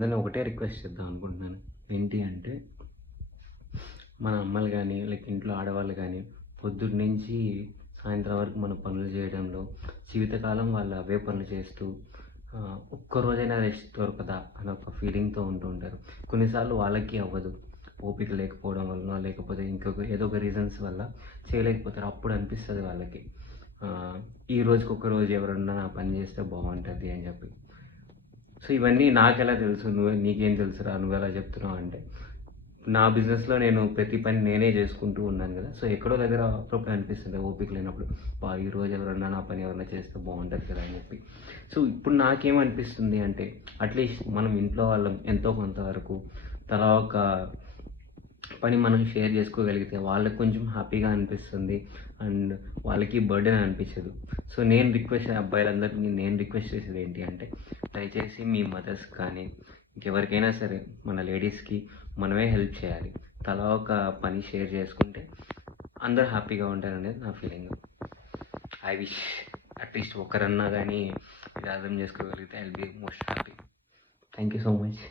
నేను ఒకటే రిక్వెస్ట్ చేద్దాం అనుకుంటున్నాను. ఏంటి అంటే, మన అమ్మలు గానీ, లైక్ ఇంట్లో ఆడవాళ్ళు గానీ, పొద్దున్నుంచి సాయంత్రం వరకు మన పనులు చేయడంలో, జీవితకాలం వాళ్ళు అవే పనులు చేస్తూ ఒక్కరోజైనా రెస్ట్ దొరకదా అని ఒక ఫీలింగ్‌తో ఉంటూ ఉంటారు. కొన్నిసార్లు వాళ్ళకి అవ్వదు. ఓపిక లేకపోవడం వలనో, లేకపోతే ఏదో ఒక రీజన్స్ వల్ల చేయలేకపోతారు. అప్పుడు అనిపిస్తది వాళ్ళకి. ఈ రోజుకొక రోజు ఎవరన్నా నా పని చేస్తే బావుంటది అని చెప్పి. సో, ఇవన్నీ నాకెలా తెలుసు? నీకేం తెలుసురా? నువ్వెలా చెప్తున్నావు అంటే, నా బిజినెస్‌లో నేను ప్రతి పని నేనే చేసుకుంటూ ఉన్నాను గదా! సో, ఎక్కడో దగ్గర అప్పుడప్పుడు అనిపిస్తది ఓపిక లేనప్పుడు. ఈరోజు ఎవరన్నా నా పని ఎవరన్నా చేస్తే బావుంటది కదా! అని చెప్పి. సో, ఇప్పుడు నాకేమనిపిస్తుంది అంటే, అట్‌లీస్ట్ మనం ఇంట్లో వాళ్ళం ఎంతో కొంతవరకు తలా ఒక పని మనం షేర్ చేసుకోగలిగితే వాళ్ళకి కొంచెం హ్యాపీగా అనిపిస్తుంది. అండ్ వాళ్ళకి బర్డెన్ అనిపించదు. సో, అబ్బాయిలందరిని నేను రిక్వెస్ట్ చేసేది ఏంటి అంటే, దయచేసి మీ మదర్స్ కానీ, ఇంకెవరికైనా సరే మన లేడీస్‌కి మనమే హెల్ప్ చేయాలి. తలా ఒక పని షేర్ చేసుకుంటే అందరూ హ్యాపీగా ఉంటారనేది నా ఫీలింగ్. ఐ విష్ అట్‌లీస్ట్ ఒకరన్నా గానీ ఇది అర్థం చేసుకోగలిగితే I will be most happy. Thank you so much.